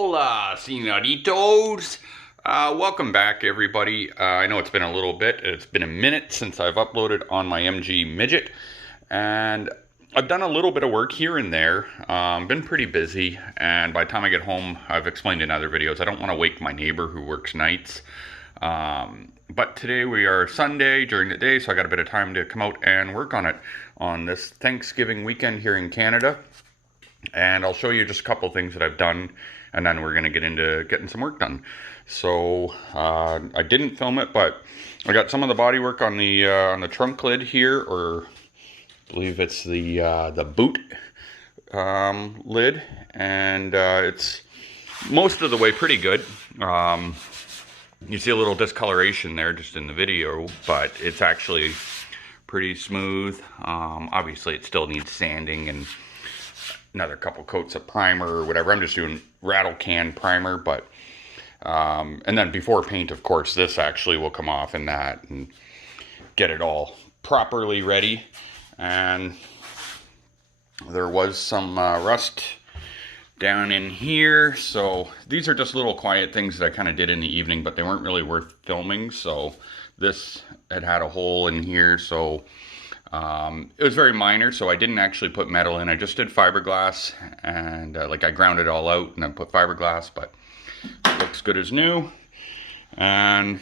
Hola, señoritos. Welcome back, everybody. I know it's been a little bit. It's been a minute since I've uploaded on my MG Midget. And I've done a little bit of work here and there. Been pretty busy. And by the time I get home, I've explained in other videos, I don't want to wake my neighbor who works nights. But today we are Sunday during the day, so I got a bit of time to come out and work on it on this Thanksgiving weekend here in Canada. And I'll show you just a couple things that I've done, and then we're going to get into getting some work done. So I didn't film it, but I got some of the body work on the trunk lid here, or I believe it's the boot lid, and it's most of the way pretty good. You see a little discoloration there just in the video, but it's actually pretty smooth. Obviously it still needs sanding and another couple coats of primer or whatever. I'm just doing rattle can primer, but and then before paint, of course, this actually will come off in that and get it all properly ready. And there was some rust down in here, so these are just little quiet things that I kind of did in the evening, but they weren't really worth filming. So this had a hole in here, so it was very minor, so I didn't actually put metal in. I just did fiberglass, and like I ground it all out and then put fiberglass, but it looks good as new. And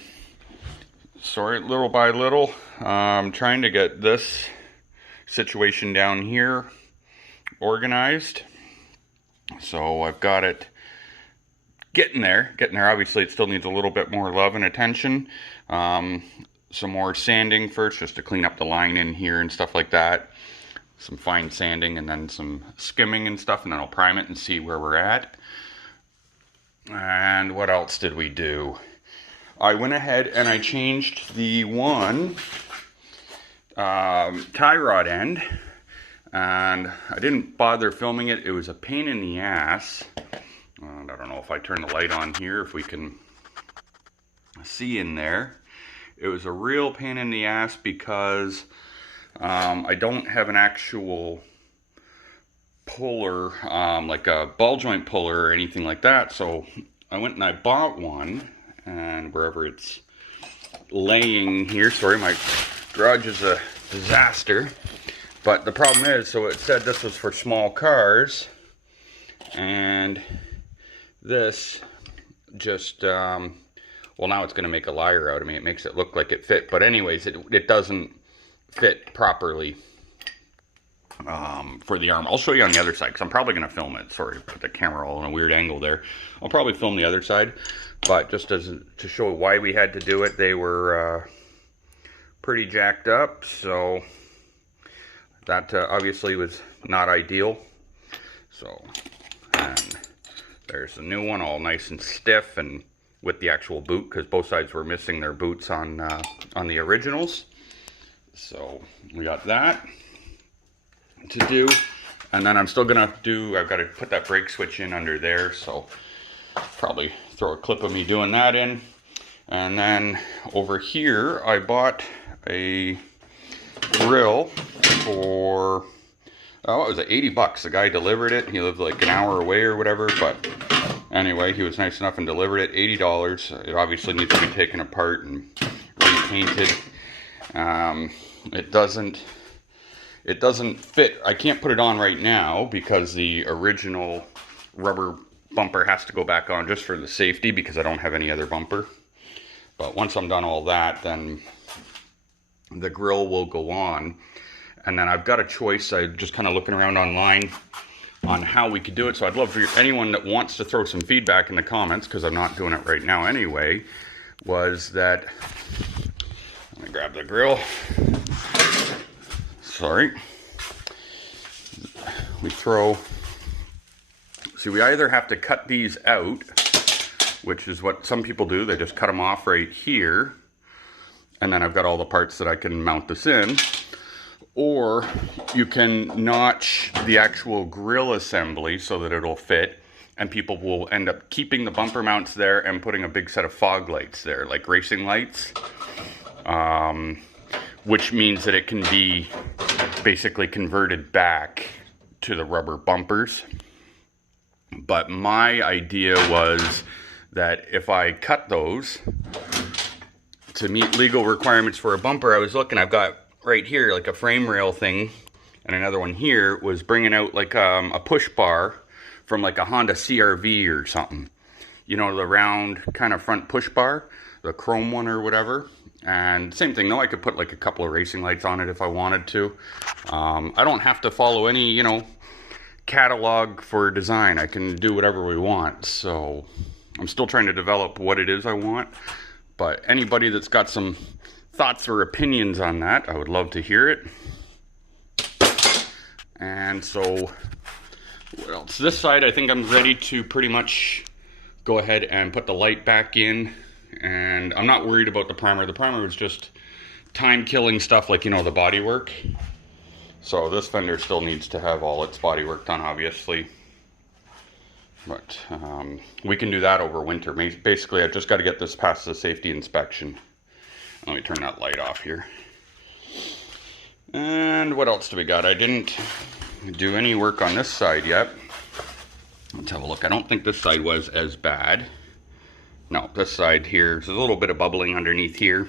sorry, little by little, I'm trying to get this situation down here organized. So I've got it getting there. Obviously it still needs a little bit more love and attention. Some more sanding first, just to clean up the line in here and stuff like that. Some fine sanding, and then some skimming and stuff, and then I'll prime it and see where we're at. And what else did we do? I went ahead and I changed the one tie rod end, and I didn't bother filming it. It was a pain in the ass. And I don't know if I turn the light on here, if we can see in there. It was a real pain in the ass because I don't have an actual puller, like a ball joint puller or anything like that. So I went and I bought one, and wherever it's laying here, sorry, my garage is a disaster. But the problem is, so it said this was for small cars, and this just well, now it's going to make a liar out of me. It makes it look like it fit. But anyways, it doesn't fit properly for the arm. I'll show you on the other side, because I'm probably going to film it. Sorry, put the camera all in a weird angle there. I'll probably film the other side. But just to show why we had to do it, they were pretty jacked up. So that obviously was not ideal. So, and there's the new one, all nice and stiff, and with the actual boot, because both sides were missing their boots on the originals. So we got that to do, and then I'm still gonna do, I've got to put that brake switch in under there, so probably throw a clip of me doing that in. And then over here I bought a grill for, oh, it was at 80 bucks. The guy delivered it. He lived like an hour away or whatever, but anyway, he was nice enough and delivered it. $80. It obviously needs to be taken apart and repainted. It doesn't fit. I can't put it on right now because the original rubber bumper has to go back on just for the safety, because I don't have any other bumper. But once I'm done all that, then the grill will go on. And then I've got a choice. I'm just kind of looking around online on how we could do it. So I'd love for anyone that wants to throw some feedback in the comments, because I'm not doing it right now anyway, was that, let me grab the grill. Sorry. We either have to cut these out, which is what some people do. They just cut them off right here. And then I've got all the parts that I can mount this in. Or you can notch the actual grill assembly so that it'll fit, and people will end up keeping the bumper mounts there and putting a big set of fog lights there, like racing lights, which means that it can be basically converted back to the rubber bumpers. But my idea was that if I cut those to meet legal requirements for a bumper, I was looking, I've got right here like a frame rail thing, and another one here was bringing out like a push bar from like a Honda CR-V or something. You know, the round kind of front push bar, the chrome one or whatever. And same thing though, I could put like a couple of racing lights on it if I wanted to. I don't have to follow any, you know, catalog for design. I can do whatever we want. So I'm still trying to develop what it is I want. But anybody that's got some thoughts or opinions on that, I would love to hear it. And so, what else? This side, I think I'm ready to pretty much go ahead and put the light back in. And I'm not worried about the primer. The primer is just time-killing stuff like, you know, the body work. So this fender still needs to have all its body work done, obviously. But we can do that over winter. Basically, I just got to get this past the safety inspection. Let me turn that light off here. And what else do we got? I didn't do any work on this side yet. Let's have a look. I don't think this side was as bad. No, this side here, there's a little bit of bubbling underneath here.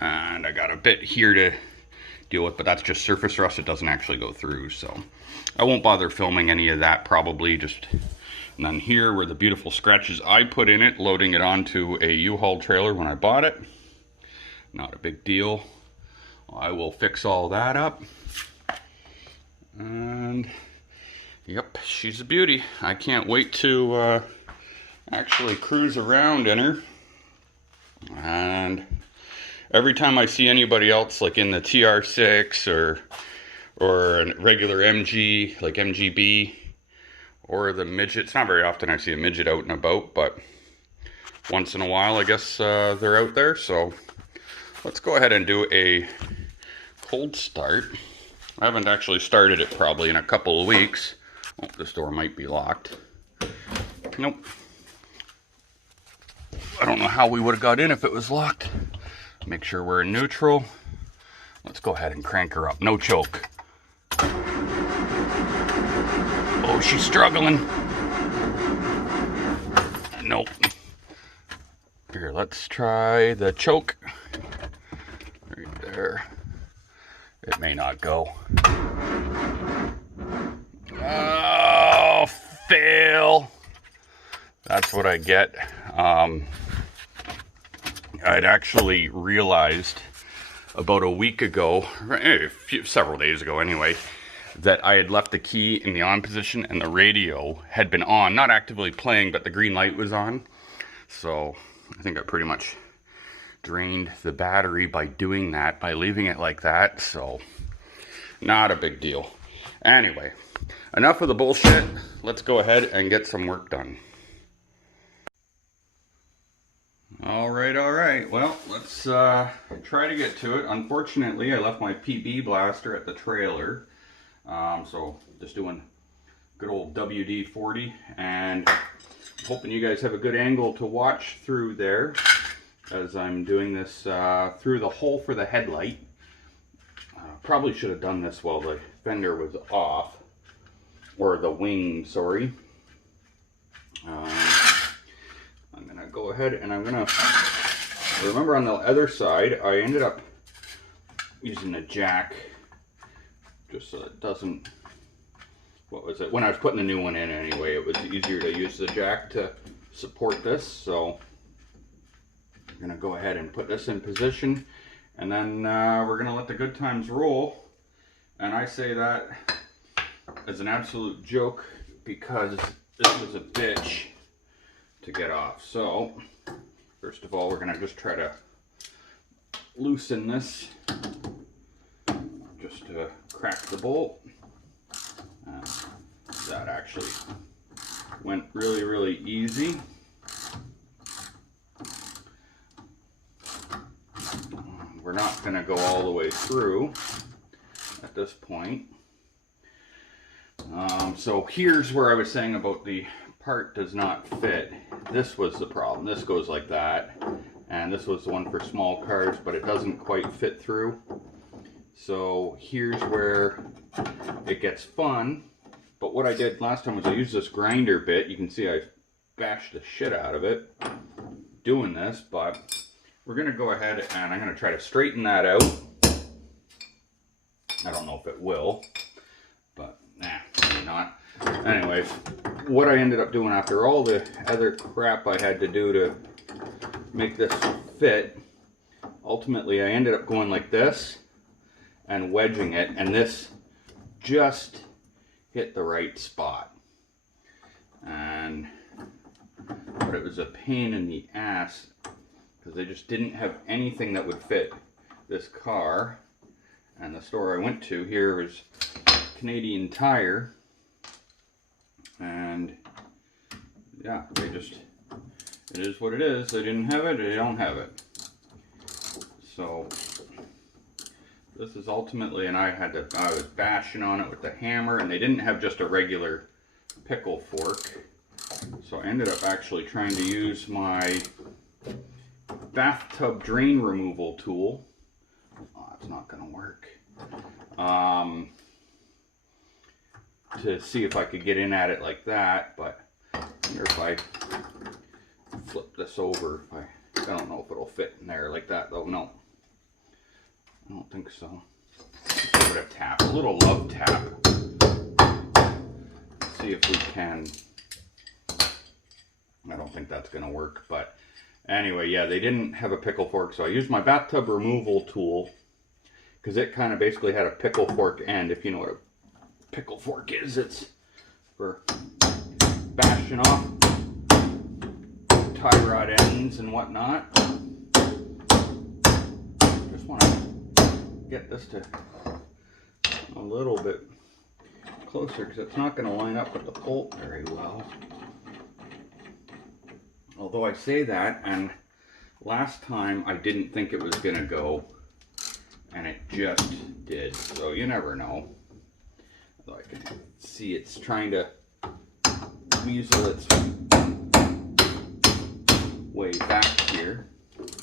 And I got a bit here to deal with, but that's just surface rust. It doesn't actually go through, so I won't bother filming any of that probably. Just, and then here were the beautiful scratches I put in it, loading it onto a U-Haul trailer when I bought it. Not a big deal. I will fix all that up. And yep, she's a beauty. I can't wait to actually cruise around in her. And every time I see anybody else like in the TR6 or a regular MG, like MGB, or the Midget, it's not very often I see a Midget out and about, but once in a while I guess they're out there. So let's go ahead and do a cold start. I haven't actually started it probably in a couple of weeks. Oh, this door might be locked. Nope. I don't know how we would have got in if it was locked. Make sure we're in neutral. Let's go ahead and crank her up. No choke. Oh, she's struggling. Nope. Here, let's try the choke. Right there. It may not go. Oh, fail. That's what I get. I'd actually realized about a week ago, several days ago anyway, that I had left the key in the on position and the radio had been on, not actively playing, but the green light was on. So I think I pretty much drained the battery by doing that, by leaving it like that. So not a big deal. Anyway, enough of the bullshit. Let's go ahead and get some work done. All right. Well, let's try to get to it. Unfortunately, I left my PB blaster at the trailer. So just doing good old WD-40, and hoping you guys have a good angle to watch through there as I'm doing this through the hole for the headlight. Probably should have done this while the fender was off, or the wing, sorry. I'm going to go ahead and I'm going to, remember on the other side, I ended up using a jack just so it doesn't, what was it, when I was putting the new one in anyway, it was easier to use the jack to support this. So I'm going to go ahead and put this in position, and then we're going to let the good times roll. And I say that as an absolute joke because this was a bitch to get off. So first of all, we're going to just try to loosen this just to crack the bolt. That actually went really easy. We're not going to go all the way through at this point. So here's where I was saying about the part does not fit. This was the problem. This goes like that, and this was the one for small cars, but it doesn't quite fit through. So here's where it gets fun. But what I did last time was I used this grinder bit. You can see I bashed the shit out of it doing this, but we're going to go ahead and I'm going to try to straighten that out. I don't know if it will, but nah, maybe not. Anyways, what I ended up doing after all the other crap I had to do to make this fit, ultimately I ended up going like this and wedging it, and this just hit the right spot. But it was a pain in the ass because they just didn't have anything that would fit this car. And the store I went to here was Canadian Tire, and yeah, they just, it is what it is. They didn't have it, they don't have it. So this is ultimately, and I was bashing on it with the hammer, and they didn't have just a regular pickle fork. So I ended up actually trying to use my bathtub drain removal tool. Oh, it's not going to work. To see if I could get in at it like that, but here, if I flip this over, I don't know if it'll fit in there like that though. No, I don't think so. Let's give it a tap, a little love tap. See if we can. I don't think that's gonna work, but anyway, yeah, they didn't have a pickle fork, so I used my bathtub removal tool because it kind of basically had a pickle fork end. If you know what a pickle fork is, it's for bashing off tie rod ends and whatnot. Just want to get this to a little bit closer because it's not going to line up with the bolt very well. Although I say that, and last time I didn't think it was going to go, and it just did. So you never know. I can see it's trying to weasel its way back here. Oops.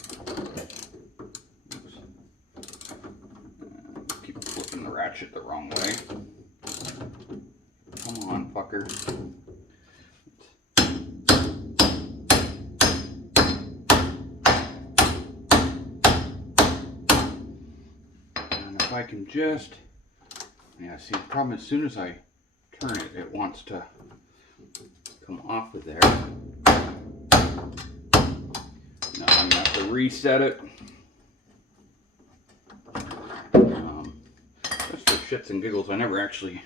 Keep flipping the ratchet the wrong way. Come on, fucker. And if I can just... Yeah, see, the problem, as soon as I turn it, it wants to come off of there. Now I'm going to have to reset it. Just for shits and giggles, I never actually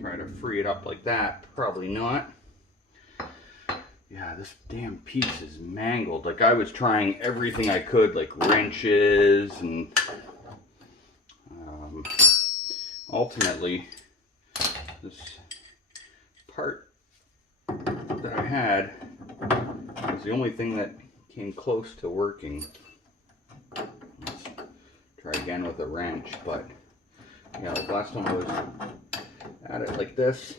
try to free it up like that. Probably not. Yeah, this damn piece is mangled. Like, I was trying everything I could, like wrenches, and ultimately, this part that I had was the only thing that came close to working. Let's try again with a wrench, but yeah, like last time I was at it like this.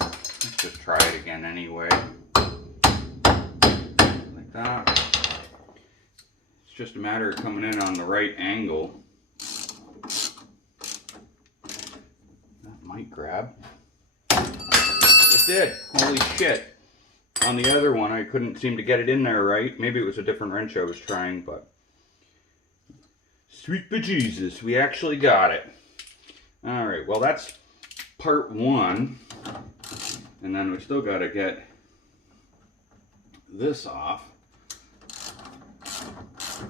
Let's just try it again anyway. Like that. It's just a matter of coming in on the right angle. That might grab. It did. Holy shit. On the other one, I couldn't seem to get it in there right. Maybe it was a different wrench I was trying, but sweet bejesus, we actually got it. Alright, well that's part one. And then we still got to get this off.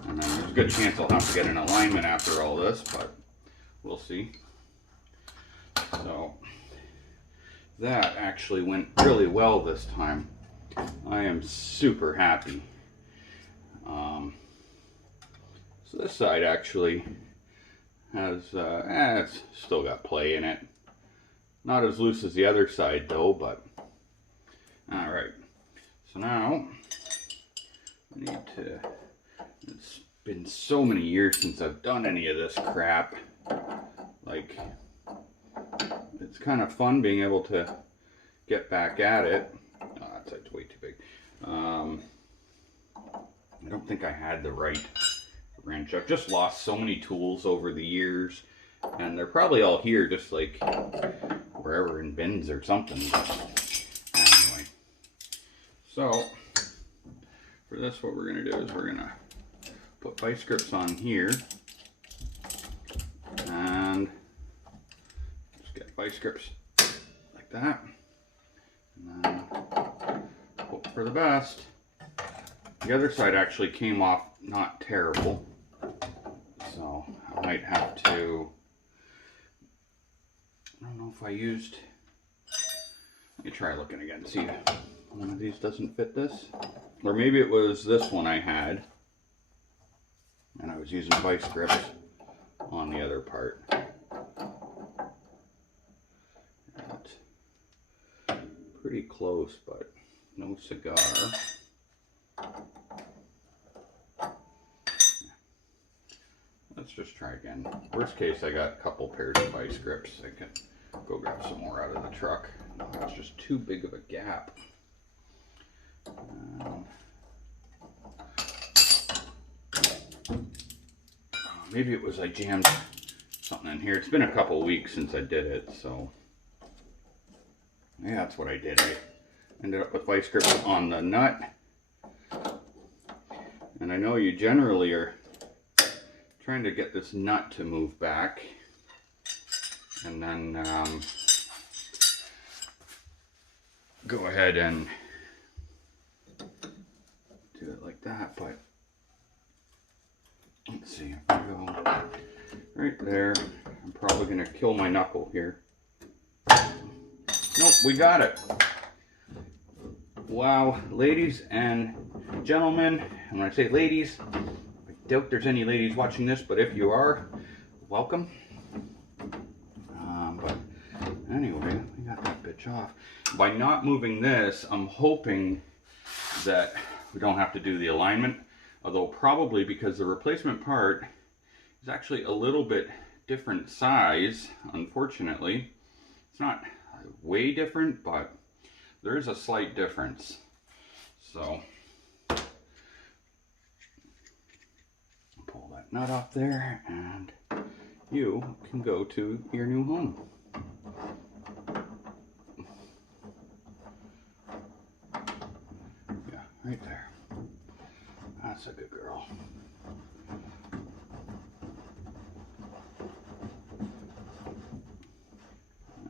And then there's a good chance I'll have to get an alignment after all this, but we'll see. So that actually went really well this time. I am super happy. So this side actually has, it's still got play in it. Not as loose as the other side though, but alright. So now I need to, it's been so many years since I've done any of this crap. Like, it's kind of fun being able to get back at it. Oh, that side's way too big. I don't think I had the right wrench. I've just lost so many tools over the years, and they're probably all here just like wherever in bins or something. Anyway, so for this, what we're going to do is we're going to put vice grips on here and just get vice grips like that, and then hope for the best. The other side actually came off not terrible, so I might have to, I don't know if I used, let me try looking again, see if one of these doesn't fit this, or maybe it was this one I had and I was using vice grips on the other part. That's pretty close, but no cigar. Let's just try again. Worst case, I got a couple pairs of vice grips. I can go grab some more out of the truck. It's just too big of a gap. Maybe it was I jammed something in here. It's been a couple weeks since I did it, so yeah, that's what I did. I ended up with vice grips on the nut, and I know you generally are trying to get this nut to move back, and then go ahead and do it like that, but let's see, if I go right there, I'm probably going to kill my knuckle here. Nope, we got it. Wow, ladies and gentlemen, and when I say ladies, I doubt there's any ladies watching this, but if you are, welcome. But anyway, we got that bitch off. By not moving this, I'm hoping that we don't have to do the alignment, although probably because the replacement part is actually a little bit different size, unfortunately. It's not way different, but there is a slight difference. So pull that nut off there, and you can go to your new home. Yeah, right there. That's a good girl.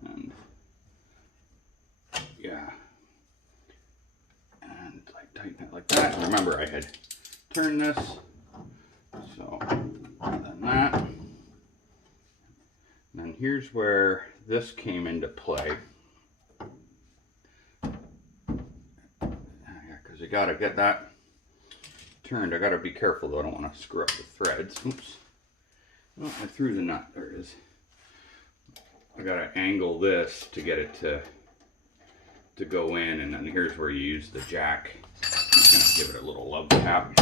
And yeah, and like tighten it like that. Remember, I had turned this, so then that. And then here's where this came into play. Yeah, because you gotta get that turned. I gotta be careful though, I don't want to screw up the threads. Oops. Oh, I threw the nut. There it is. I gotta angle this to get it to go in, and then here's where you use the jack. I'm just gonna give it a little love tap.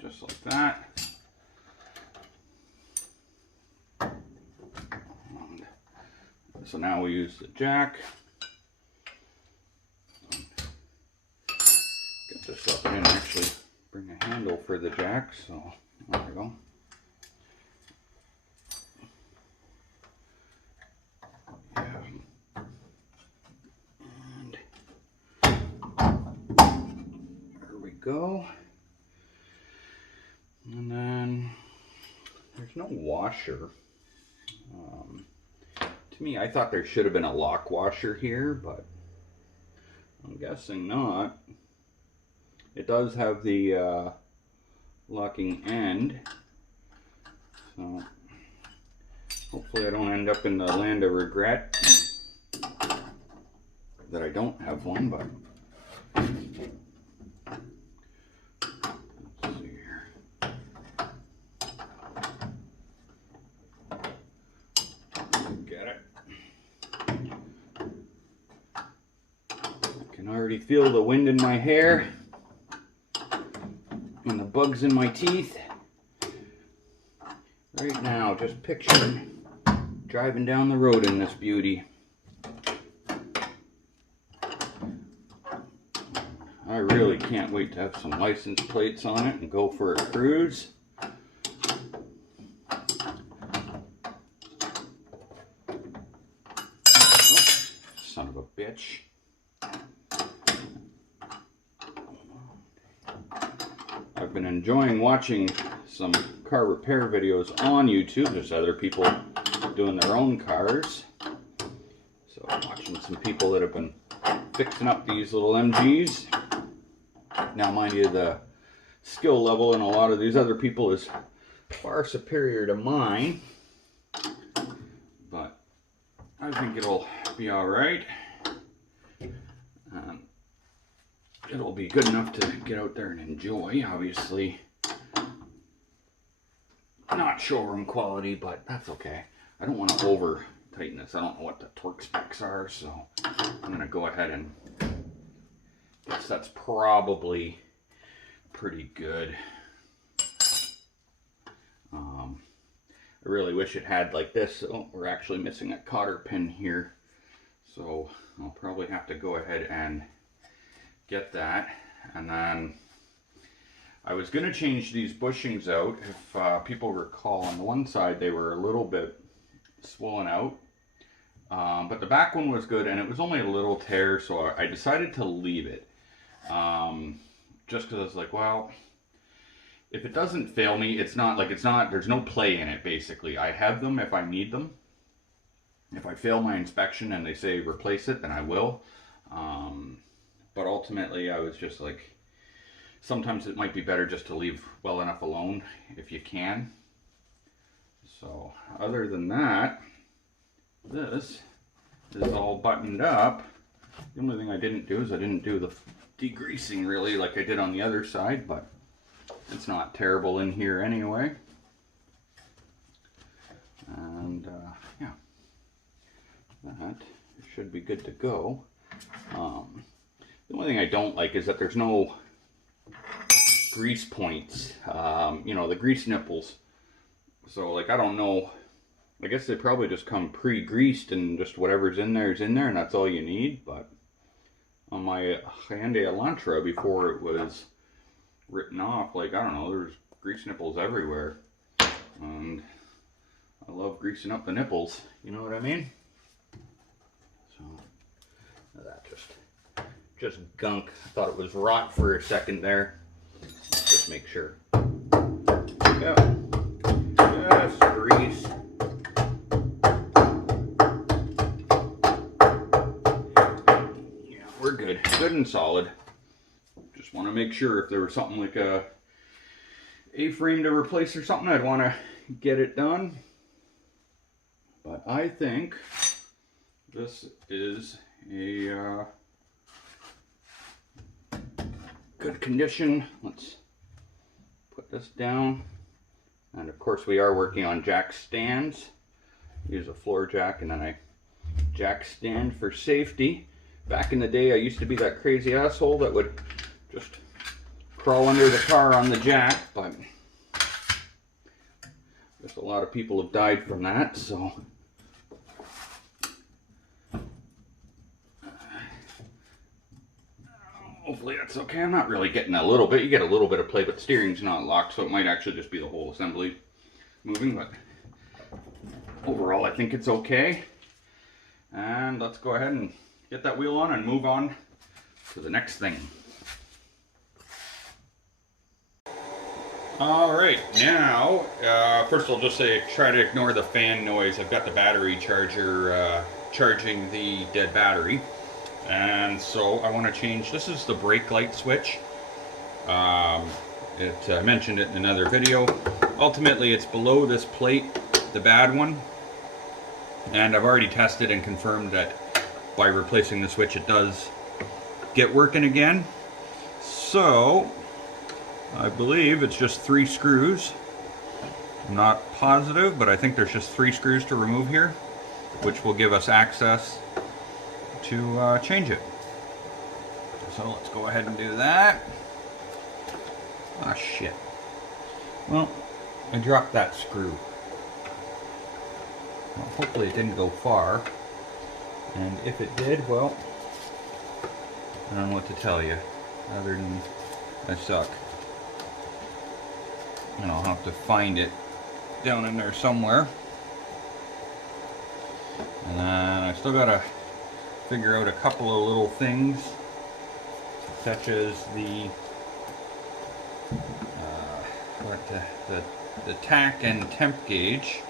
Just like that. And so now we use the jack. Get this up. I didn't actually bring a handle for the jack, so there we go. Yeah. And there we go. And then there's no washer. To me, I thought there should have been a lock washer here, but I'm guessing not. It does have the locking end, so hopefully I don't end up in the land of regret that I don't have one, but let's see here. Get it. I can already feel the wind in my hair and the bugs in my teeth. Right now, just picturing driving down the road in this beauty. I really can't wait to have some license plates on it and go for a cruise. Oh, son of a bitch. I've been enjoying watching some car repair videos on YouTube. There's other people doing their own cars. So I'm watching some people that have been fixing up these little MGs. Now, mind you, the skill level in a lot of these other people is far superior to mine. But I think it'll be alright. It'll be good enough to get out there and enjoy. Obviously, not showroom quality, but that's okay. I don't want to over tighten this. I don't know what the torque specs are, so I'm going to go ahead and guess that's probably pretty good. I really wish it had like this. Oh, we're actually missing a cotter pin here, so I'll probably have to go ahead and get that. And then I was going to change these bushings out. If people recall, on the one side they were a little bit swollen out, but the back one was good and it was only a little tear, so I decided to leave it, just because I was like, well, if it doesn't fail me, there's no play in it. Basically, I have them if I need them. If I fail my inspection and they say replace it, then I will. But ultimately I was just like, sometimes it might be better just to leave well enough alone if you can. So other than that, this is all buttoned up. The only thing I didn't do is I didn't do the degreasing really like I did on the other side, but it's not terrible in here anyway. And yeah, that should be good to go. The only thing I don't like is that there's no grease points, you know, the grease nipples. So like, I don't know, I guess they probably just come pre-greased and just whatever's in there is in there and that's all you need. But on my Hyundai Elantra, before it was written off, like, I don't know, there's grease nipples everywhere. And I love greasing up the nipples, you know what I mean? So that just gunk. I thought it was rot for a second there. Just make sure. Yeah. Just grease. Yeah, we're good. Good and solid. Just want to make sure if there was something like a A-frame to replace or something, I'd want to get it done. But I think this is a good condition. Let's put this down. And of course we are working on jack stands. Use a floor jack and then a jack stand for safety. Back in the day I used to be that crazy asshole that would just crawl under the car on the jack, but just a lot of people have died from that, so hopefully that's okay. I'm not really getting a little bit. You get a little bit of play, but the steering's not locked, so it might actually just be the whole assembly moving, but overall I think it's okay. And let's go ahead and get that wheel on and move on to the next thing. Alright, now, first I'll just say, try to ignore the fan noise. I've got the battery charger charging the dead battery. And so I want to change, this is the brake light switch. I mentioned it in another video. Ultimately it's below this plate, the bad one. And I've already tested and confirmed that by replacing the switch it does get working again. So I believe it's just 3 screws. I'm not positive, but I think there's just 3 screws to remove here, which will give us access to change it. So let's go ahead and do that. Ah, shit. Well, I dropped that screw. Well, hopefully it didn't go far. And if it did, well, I don't know what to tell you. other than I suck. And I'll have to find it down in there somewhere. And then I still gotta figure out a couple of little things, such as the tack and temp gauge,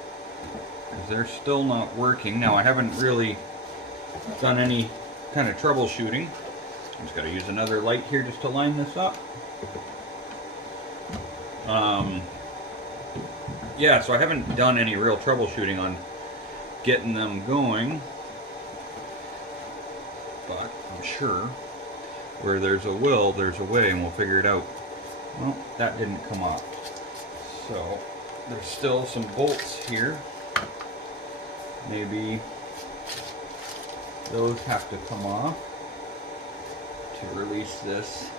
because they're still not working. Now I haven't really done any kind of troubleshooting. I'm just gotta use another light here just to line this up. Yeah, so I haven't done any real troubleshooting on getting them going, but I'm sure where there's a will, there's a way, and we'll figure it out. Well, that didn't come off. So there's still some bolts here. Maybe those have to come off to release this.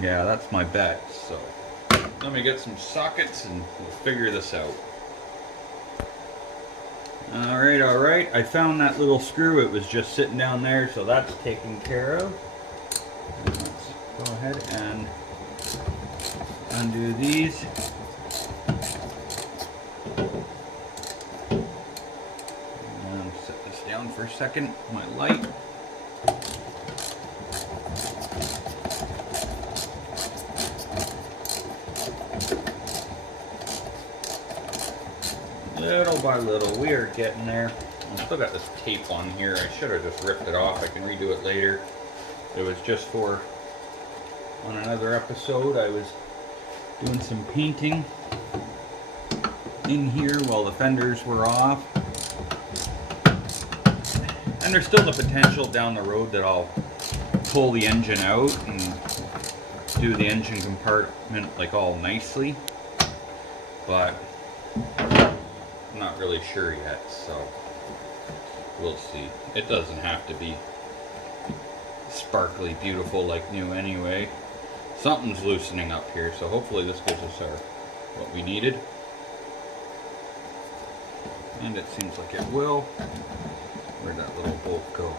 Yeah, that's my bet. So let me get some sockets and we'll figure this out. Alright, I found that little screw. It was just sitting down there, so that's taken care of. Let's go ahead and undo these. And set this down for a second. My light. Little by little, we are getting there. I've still got this tape on here. I should have just ripped it off. I can redo it later. It was just for, on another episode, I was doing some painting in here while the fenders were off. And there's still the potential down the road that I'll pull the engine out and do the engine compartment like all nicely. But I'm not really sure yet, so we'll see. It doesn't have to be sparkly beautiful like new anyway. Something's loosening up here, so hopefully this gives us what we needed. And it seems like it will. Where'd that little bolt go?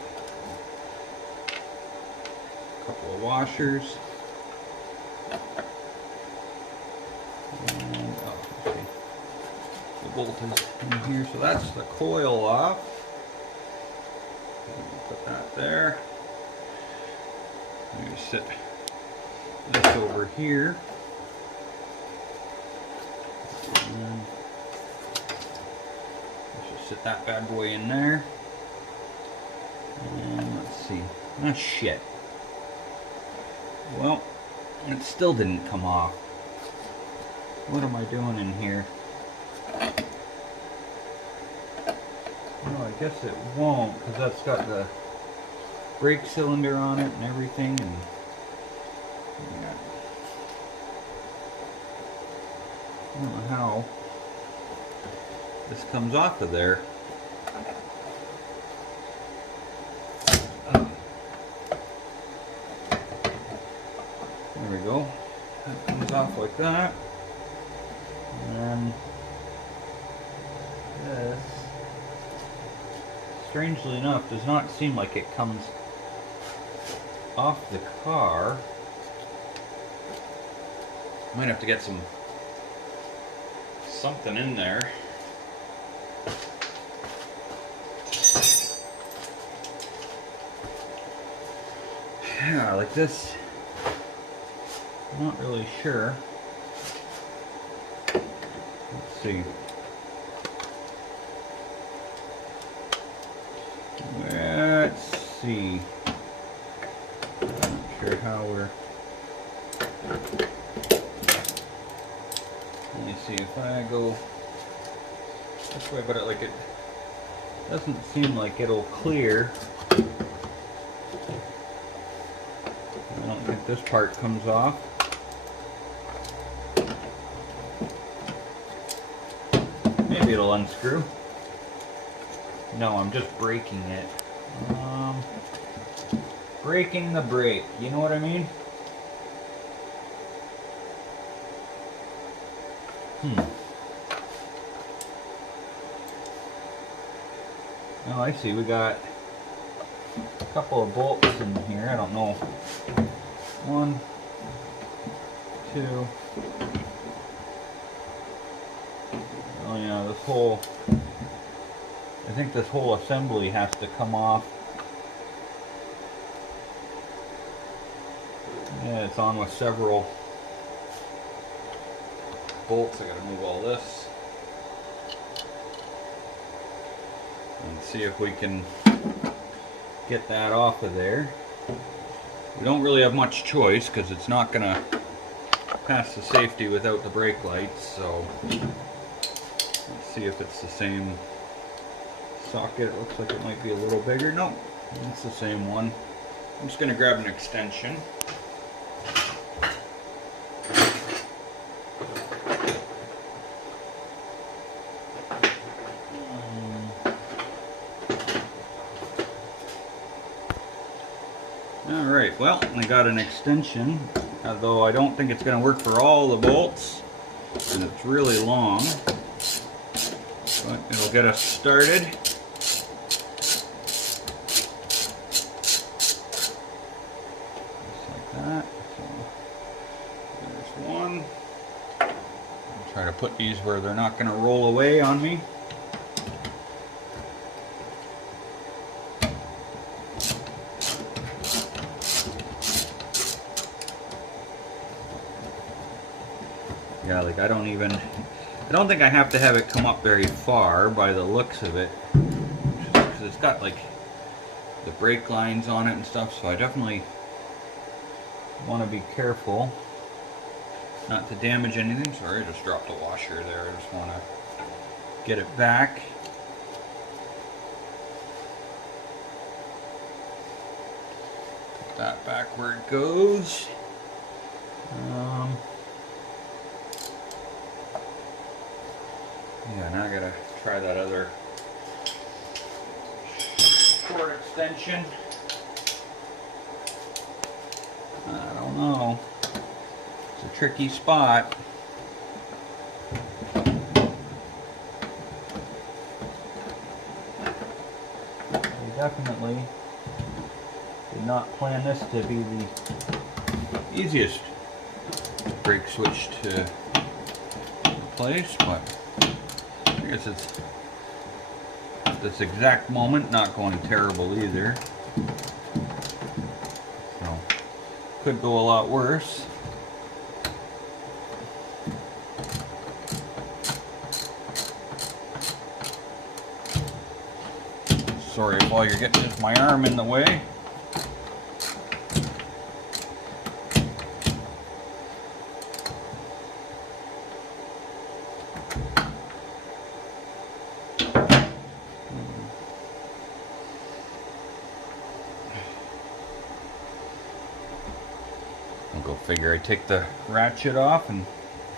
A couple of washers. And, oh, okay. The bolt is in here, so that's the coil off. Put that there. Maybe sit this over here. And let's just sit that bad boy in there. And let's see. Ah, shit. Well, it still didn't come off. What am I doing in here? Well, I guess it won't, because that's got the brake cylinder on it and everything, and yeah. I don't know how this comes off of there. There we go. That comes off like that. And then this, strangely enough, does not seem like it comes off the car. Might have to get something in there. Yeah, like this. I'm not really sure. Let's see. Let's see. I'm not sure how we're. Let me see if I go this way, but it doesn't seem like it'll clear. I don't think this part comes off. Maybe it'll unscrew. No, I'm just breaking it. Breaking the brake, you know what I mean? Oh, I see. We got a couple of bolts in here. I don't know 1, 2. Oh yeah, this whole, I think this whole assembly has to come off. Yeah, it's on with several bolts. I gotta move all this and see if we can get that off of there. We don't really have much choice because it's not gonna pass the safety without the brake lights, so let's see if it's the same socket. It looks like it might be a little bigger. No, it's the same one. I'm just gonna grab an extension. Alright, well, I got an extension, although I don't think it's going to work for all the bolts, and it's really long, but it'll get us started. Just like that. So, there's one. I'll try to put these where they're not going to roll away on me. Yeah, like I don't think I have to have it come up very far by the looks of it, because it's got like the brake lines on it and stuff, so I definitely want to be careful not to damage anything. Sorry, I just dropped the washer there. I just want to get it back. Put that back where it goes. Yeah, now I gotta try that other short extension. I don't know. It's a tricky spot. I definitely did not plan this to be the easiest brake switch to replace, but I guess it's at this exact moment not going terrible either. So could go a lot worse. Sorry if all you're getting is my arm in the way. Go figure. I take the ratchet off and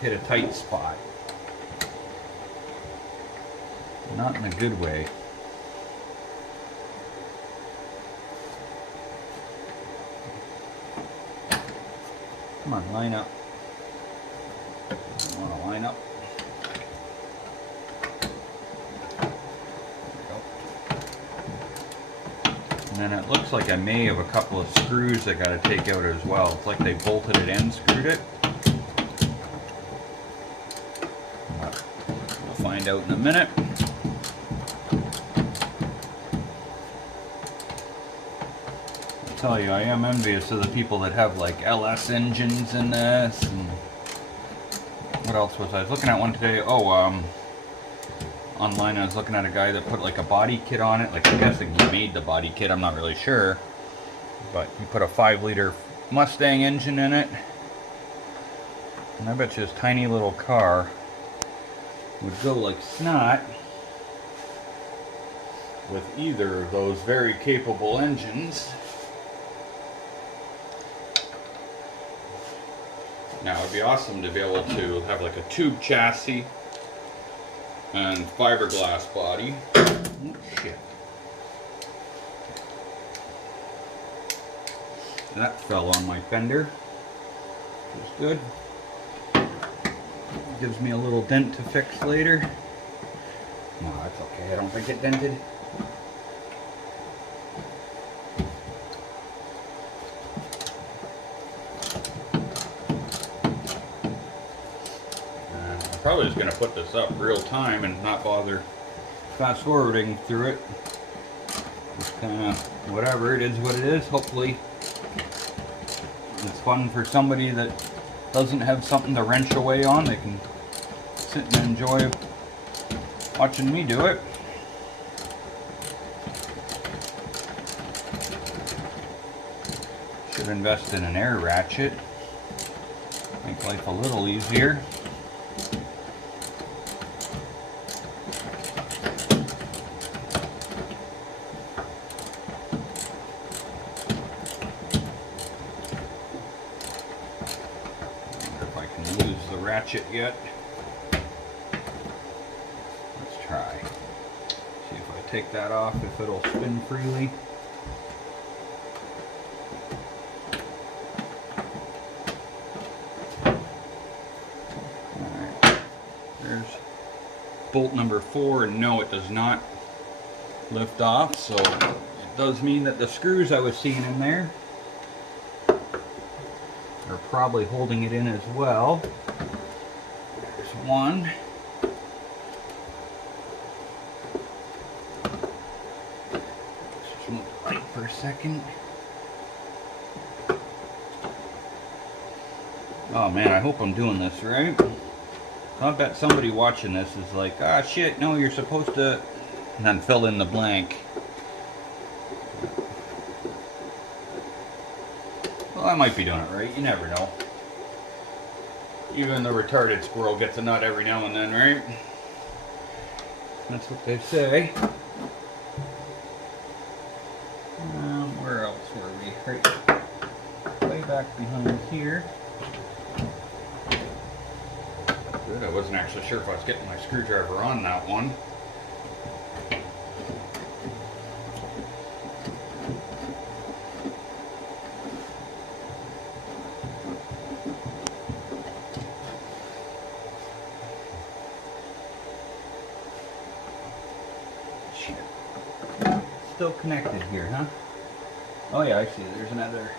hit a tight spot. Not in a good way. Come on, line up. I want to line up. And then it looks like I may have a couple of screws I got to take out as well. It's like they bolted it and screwed it. But we'll find out in a minute. I'll tell you, I am envious of the people that have like LS engines in this. And what else was I was looking at one today? Oh, online I was looking at a guy that put like a body kit on it. Like I'm guessing he made the body kit, I'm not really sure. But he put a 5-liter Mustang engine in it. And I bet you this tiny little car would go like snot with either of those very capable engines. Now it'd be awesome to be able to have like a tube chassis and fiberglass body. Oh, shit. That fell on my fender. That's good. Gives me a little dent to fix later. No, that's okay. I don't think it dented. probably just going to put this up real time and not bother fast forwarding through it. Just kind of whatever, it is what it is. Hopefully it's fun for somebody that doesn't have something to wrench away on. They can sit and enjoy watching me do it. Should invest in an air ratchet. Make life a little easier. Ratchet yet. Let's try. See if I take that off, if it'll spin freely. Alright. There's bolt number 4, and no, it does not lift off, so it does mean that the screws I was seeing in there are probably holding it in as well. One. Just move the light for a second. Oh man, I hope I'm doing this right. I bet somebody watching this is like, ah shit, no, you're supposed to, and then fill in the blank. Well, I might be doing it right, you never know. Even the retarded squirrel gets a nut every now and then, right? That's what they say. Where else were we? Right way back behind here. Good, I wasn't actually sure if I was getting my screwdriver on that one. Still connected here, huh? Oh yeah, I see. There's another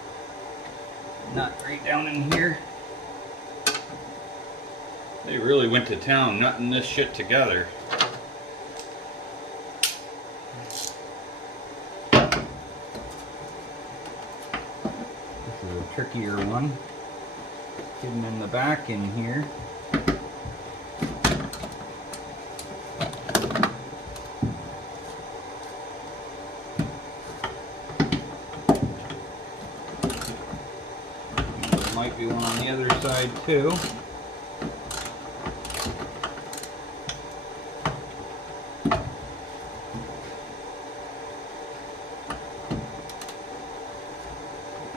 nut right down in here. They really went to town nutting this shit together. This is a trickier one. Hidden in the back in here. Might be one on the other side too.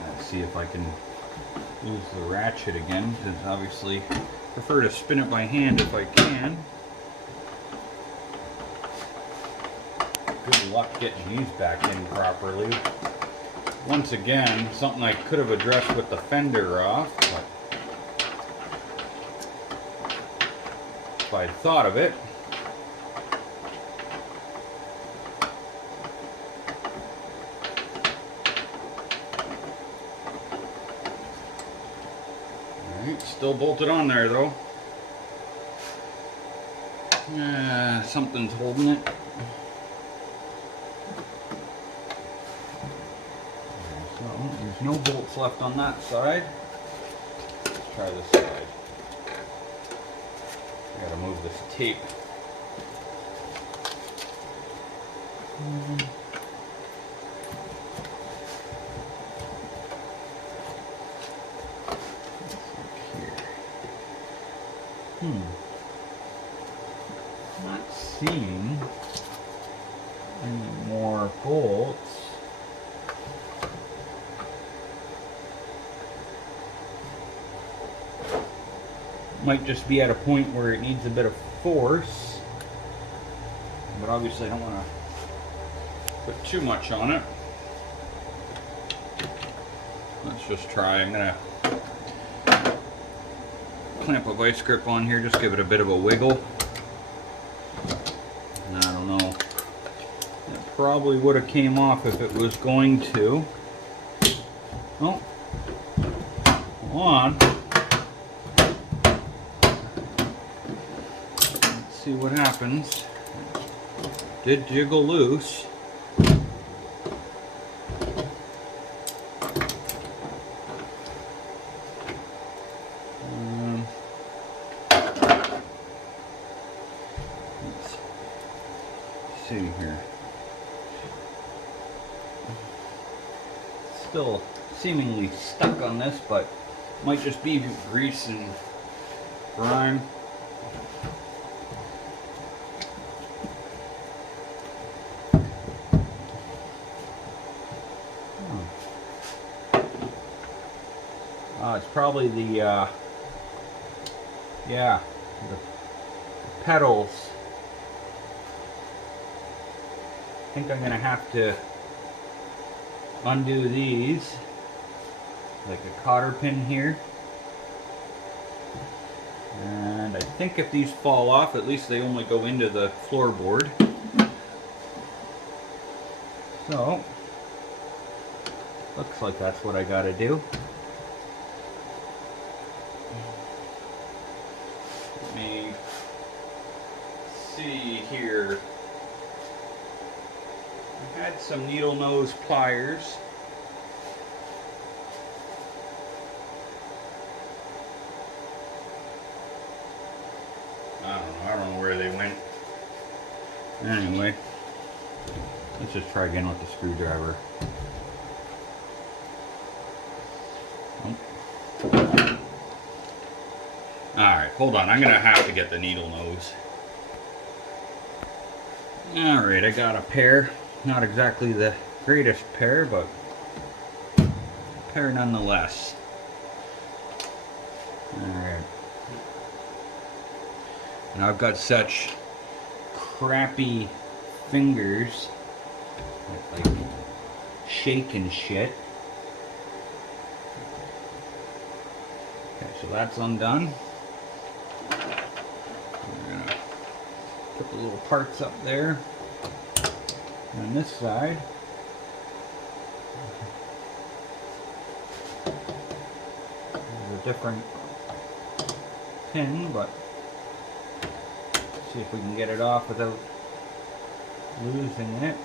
Let's see if I can use the ratchet again, because obviously I prefer to spin it by hand if I can. Good luck getting these back in properly. Once again, something I could have addressed with the fender off, but if I'd thought of it. Alright, still bolted on there though. Something's holding it. There's no bolts left on that side. Let's try this side. I gotta move this tape. Not seeing any more bolts. Might just be at a point where it needs a bit of force, but obviously I don't want to put too much on it. Let's just try. I'm gonna clamp a vice grip on here, just give it a bit of a wiggle. And I don't know, it probably would have came off if it was going to. Oh, hold on. see what happens. Did jiggle loose. Let's see here. Still seemingly stuck on this, but might just be grease and grime. It's probably the the pedals. I think I'm gonna have to undo these, like a cotter pin here. And I think if these fall off, at least they only go into the floorboard. So, looks like that's what I gotta do. Let me see here. I had some needle nose pliers. I don't know where they went. Anyway, let's just try again with the screwdriver. Oh. Alright, hold on. I'm going to have to get the needle nose. Alright, I got a pair. Not exactly the greatest pair, but a pair nonetheless. Alright. And I've got such crappy fingers that like shake and shit. Okay, so that's undone. We're gonna put the little parts up there. And on this side, there's a different pin, but see if we can get it off without losing it.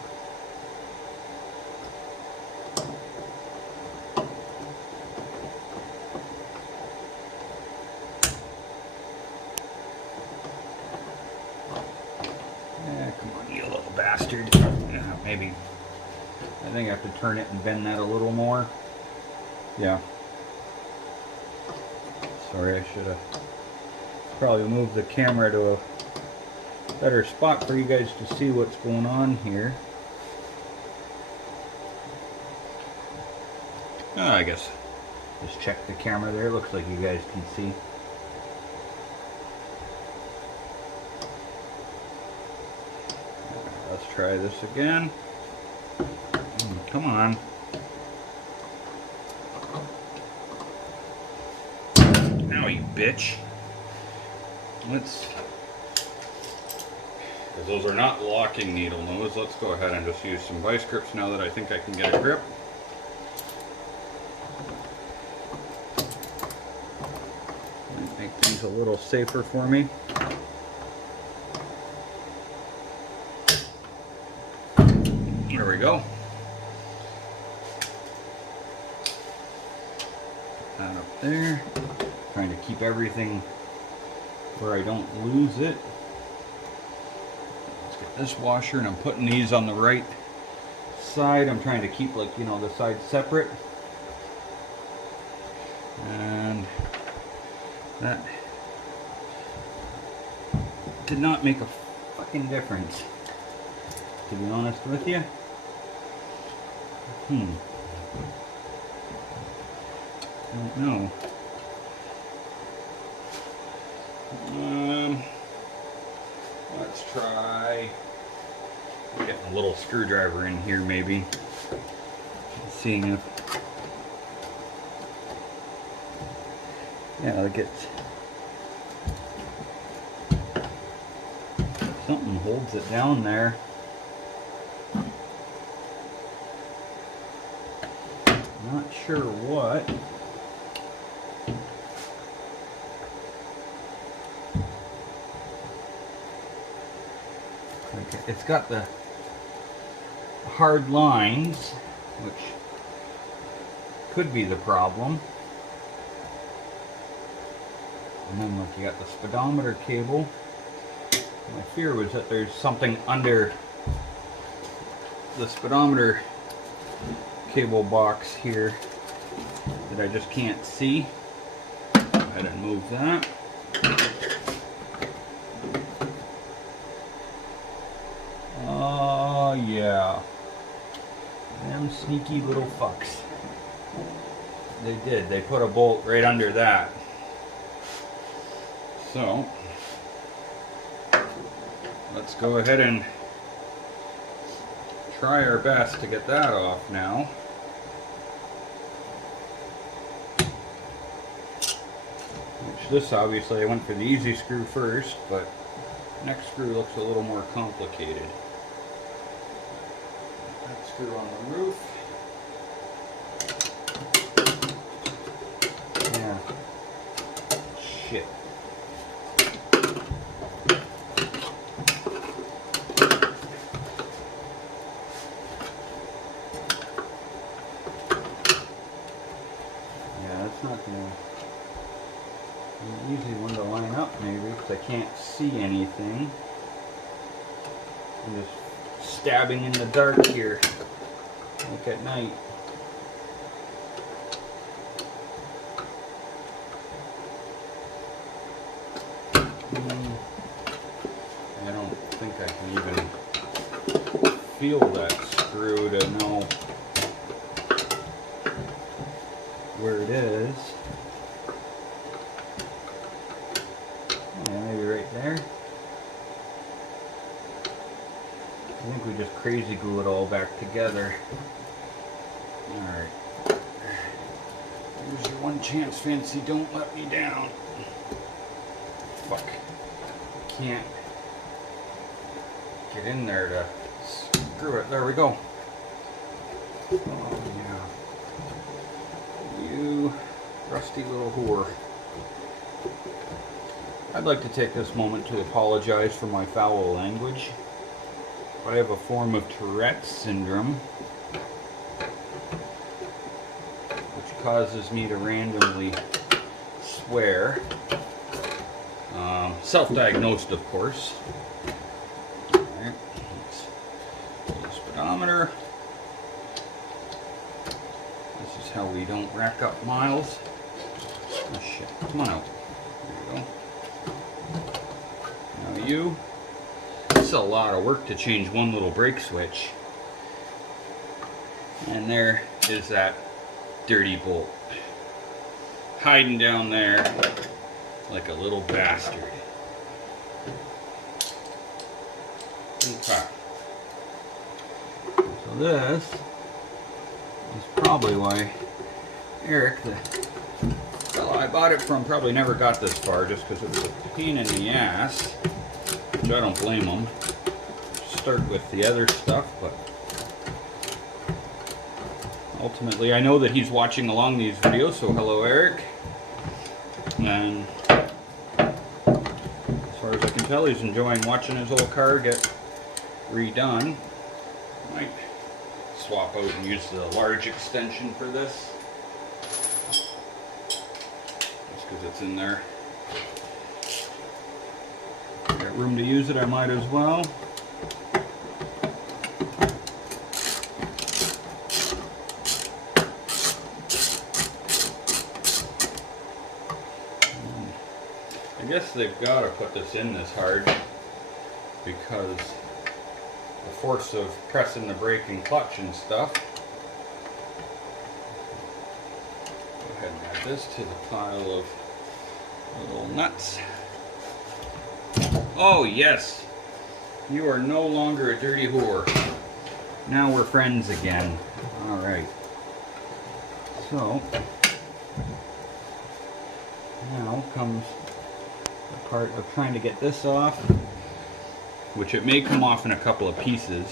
Yeah, come on, you little bastard. Yeah, maybe. I think I have to turn it and bend that a little more. Yeah. Sorry, I should have probably moved the camera to a better spot for you guys to see what's going on here. I guess just check the camera there. Looks like you guys can see. Let's try this again. Come on. Now you bitch. Let's, because those are not locking needle nose, let's go ahead and just use some vice grips now that I think I can get a grip. Make things a little safer for me. There we go. Put that up there. Trying to keep everything where I don't lose it. Let's get this washer, and I'm putting these on the right side. I'm trying to keep, like, you know, the sides separate. And that did not make a fucking difference, to be honest with you. I don't know. Let's try getting a little screwdriver in here, maybe. Seeing if, yeah, it gets something holds it down there. Not sure what. it's got the hard lines, which could be the problem. And then look, you got the speedometer cable. My fear was that there's something under the speedometer cable box here that I just can't see. Go ahead and move that. Oh yeah, them sneaky little fucks. They did. They put a bolt right under that. So let's go ahead and try our best to get that off now. Which this obviously I went for the easy screw first, but next screw looks a little more complicated. That screw on the roof. Yeah. Shit. Not gonna be an easy one to line up, maybe, because I can't see anything. I'm just stabbing in the dark here, like at night. I don't think I can even feel that screw to know where it is. Yeah, maybe right there. I think we just crazy glue it all back together. Alright. Here's your one chance, Fancy. Don't let me down. Fuck. Can't get in there to screw it. There we go. Oh, yeah. You rusty little whore. I'd like to take this moment to apologize for my foul language. I have a form of Tourette's syndrome, which causes me to randomly swear. Self-diagnosed, of course. Alright, the speedometer. This is how we don't rack up miles. Oh shit, come on out. There you go. Now you. This is a lot of work to change one little brake switch. And there is that dirty bolt. Hiding down there like a little bastard. Okay. So this is probably why Eric, the fellow I bought it from, probably never got this far, just because it was a pain in the ass, which I don't blame him. Start with the other stuff, but ultimately I know that he's watching along these videos, so hello Eric. And as far as I can tell, he's enjoying watching his old car get redone. Might swap out and use the large extension for this, just because it's in there. Got room to use it, I might as well. I guess they've got to put this in this hard because the force of pressing the brake and clutch and stuff. Go ahead and add this to the pile of little nuts. Oh yes, you are no longer a dirty whore. Now we're friends again. Alright. So, now comes the part of trying to get this off, which it may come off in a couple of pieces,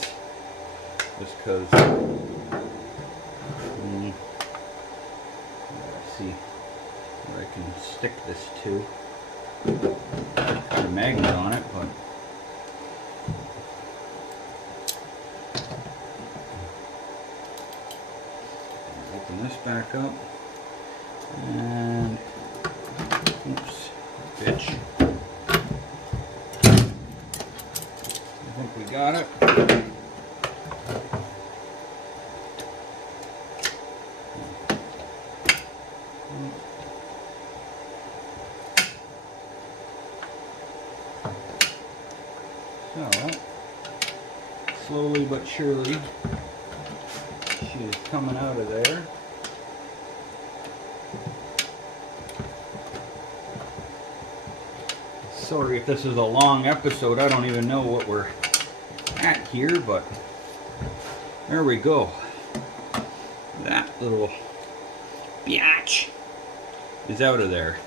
just because, let's see where I can stick this to. Got a magnet on it, but Open this back up. And, oops, bitch. I think we got it. So, slowly but surely, she is coming out of there. Sorry if this is a long episode, I don't even know what we're at here, but there we go. That little biatch is out of there.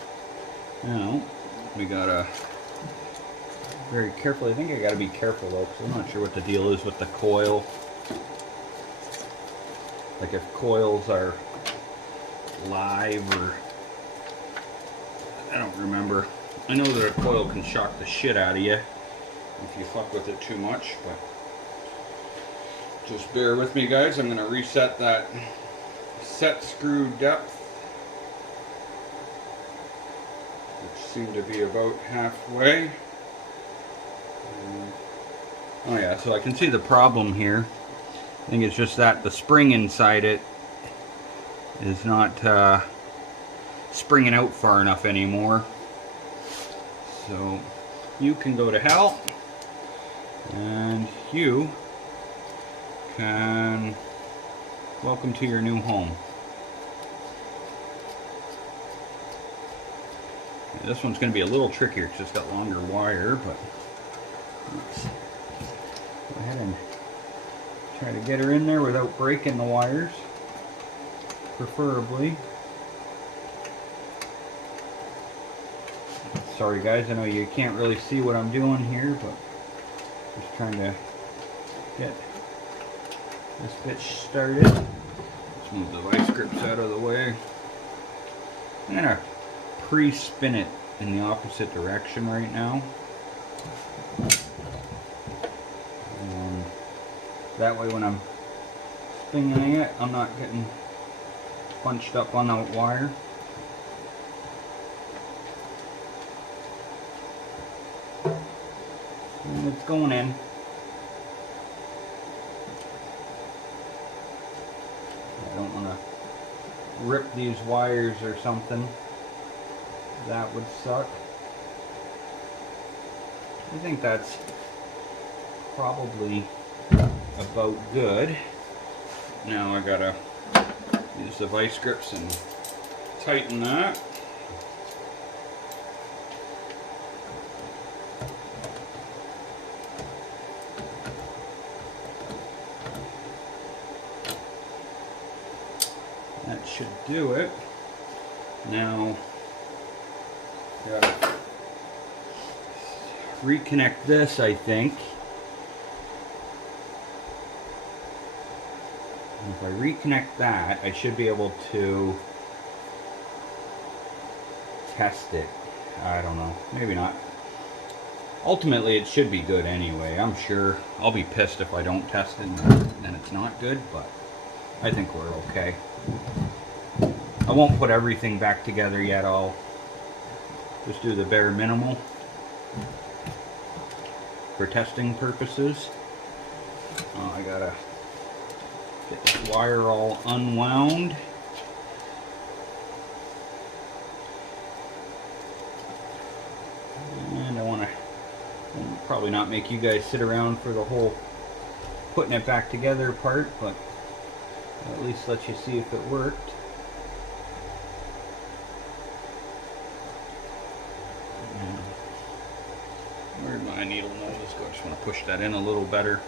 Now, we gotta very careful. I think I gotta be careful though, because I'm not sure what the deal is with the coil. Like if coils are live or I don't remember. I know that a coil can shock the shit out of you if you fuck with it too much, but just bear with me, guys. I'm gonna reset that set screw depth, which seemed to be about halfway. Oh yeah, so I can see the problem here. I think it's just that the spring inside it is not springing out far enough anymore. So you can go to hell, and you can welcome to your new home. Yeah, this one's going to be a little trickier because it's got longer wire, but let's go ahead and try to get her in there without breaking the wires, preferably. Sorry guys, I know you can't really see what I'm doing here, but just trying to get this bitch started. Let's move the vice grips out of the way. I'm gonna pre-spin it in the opposite direction right now. And that way when I'm spinning it, I'm not getting bunched up on that wire. And it's going in. I don't want to rip these wires or something. That would suck. I think that's probably about good. Now I gotta use the vice grips and tighten that. That should do it. Now, gotta reconnect this, I think. And if I reconnect that, I should be able to test it. I don't know, maybe not. Ultimately, it should be good anyway. I'm sure. I'll be pissed if I don't test it and it's not good, but I think we're okay. I won't put everything back together yet. I'll just do the bare minimal for testing purposes. I gotta get this wire all unwound. And I want to probably not make you guys sit around for the whole putting it back together part, but I'll at least let you see if it worked. Where'd my needle nose go? I just want to push that in a little better.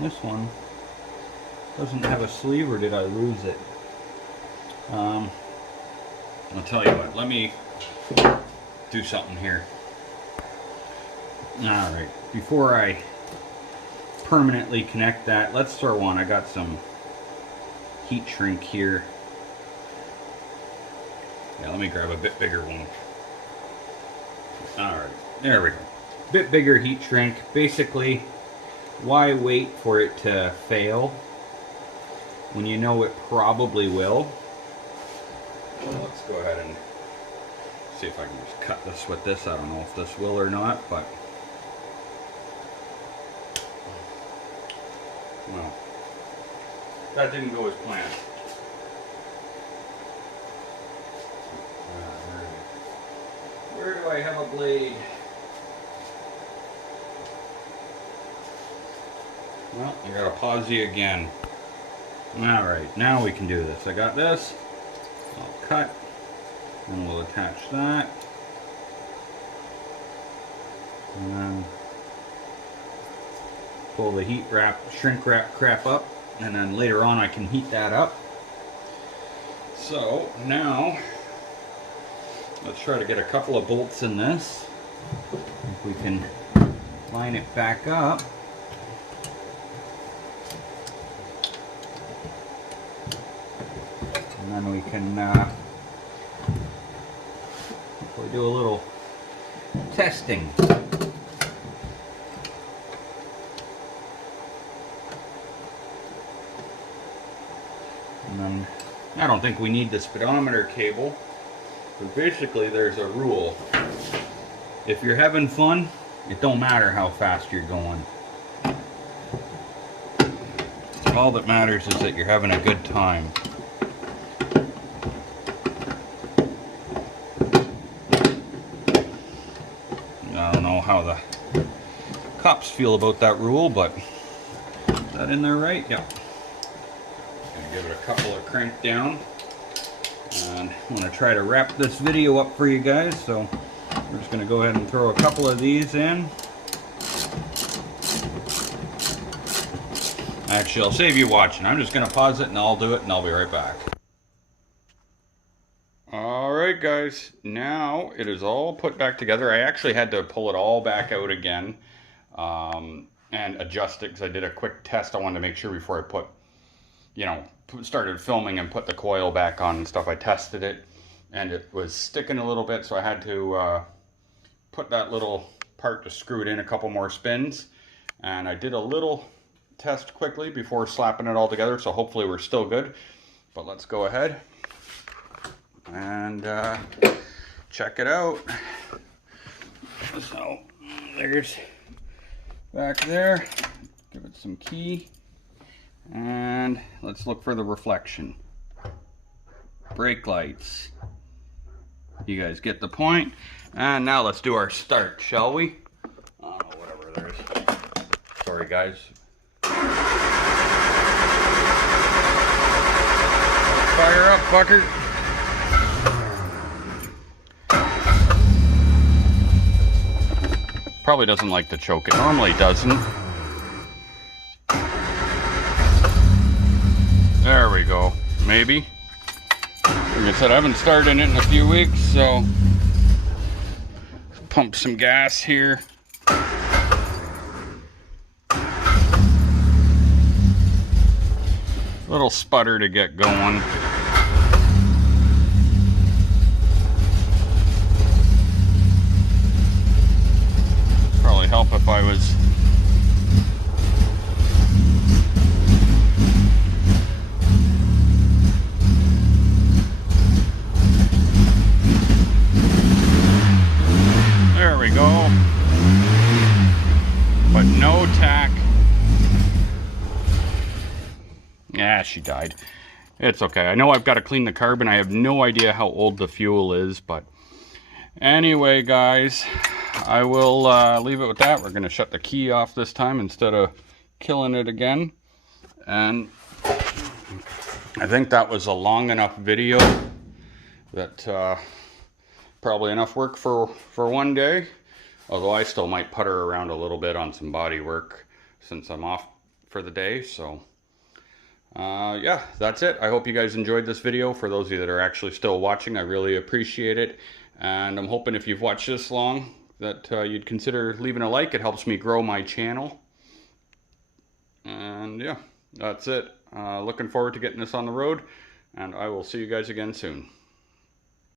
This one doesn't have a sleeve, or did I lose it? I'll tell you what, let me do something here. Alright, before I permanently connect that, let's throw on. I got some heat shrink here. Yeah, let me grab a bit bigger one. Alright, there we go. bit bigger heat shrink. Basically, why wait for it to fail when you know it probably will? Well, let's go ahead and see if I can just cut this with this. I don't know if this will or not, but well, that didn't go as planned. Where do I have a blade? Well, I gotta pause you again. Alright, now we can do this. I got this. I'll cut. And we'll attach that. And then pull the heat wrap, shrink wrap crap up. And then later on I can heat that up. So now, let's try to get a couple of bolts in this. If we can line it back up. And then we can hopefully do a little testing. And then, I don't think we need the speedometer cable. But basically there's a rule. If you're having fun, it don't matter how fast you're going. All that matters is that you're having a good time. I don't know how the cops feel about that rule, but is that in there right? Yeah. Gonna give it a couple of crank down. And I'm going to try to wrap this video up for you guys, so we're just going to go ahead and throw a couple of these in. Actually, I'll save you watching. I'm just going to pause it and I'll do it and I'll be right back. Alright guys, now it is all put back together. I actually had to pull it all back out again and adjust it because I did a quick test. I wanted to make sure before I put, started filming and put the coil back on and stuff. I tested it and it was sticking a little bit, so I had to put that little part to screw it in a couple more spins. And I did a little test quickly before slapping it all together, so hopefully we're still good. But let's go ahead and check it out. So there's back there, give it some key, and let's look for the reflection. Brake lights. You guys get the point. And now let's do our start, shall we? Oh, whatever there is. Sorry guys. Fire up, fucker. Probably doesn't like to choke. It normally doesn't. There we go. Maybe. Like I said, I haven't started it in a few weeks, so pump some gas here. Little sputter to get going. Probably help if I was there we go. But no tack. Yeah, she died. It's okay. I know I've got to clean the carbon. I have no idea how old the fuel is, but anyway, guys, I will leave it with that. We're going to shut the key off this time instead of killing it again. And I think that was a long enough video that probably enough work for one day. Although I still might putter around a little bit on some body work since I'm off for the day. So yeah, that's it. I hope you guys enjoyed this video. For those of you that are actually still watching, I really appreciate it. And I'm hoping if you've watched this long that you'd consider leaving a like. It helps me grow my channel. And yeah, that's it. Looking forward to getting this on the road. And I will see you guys again soon.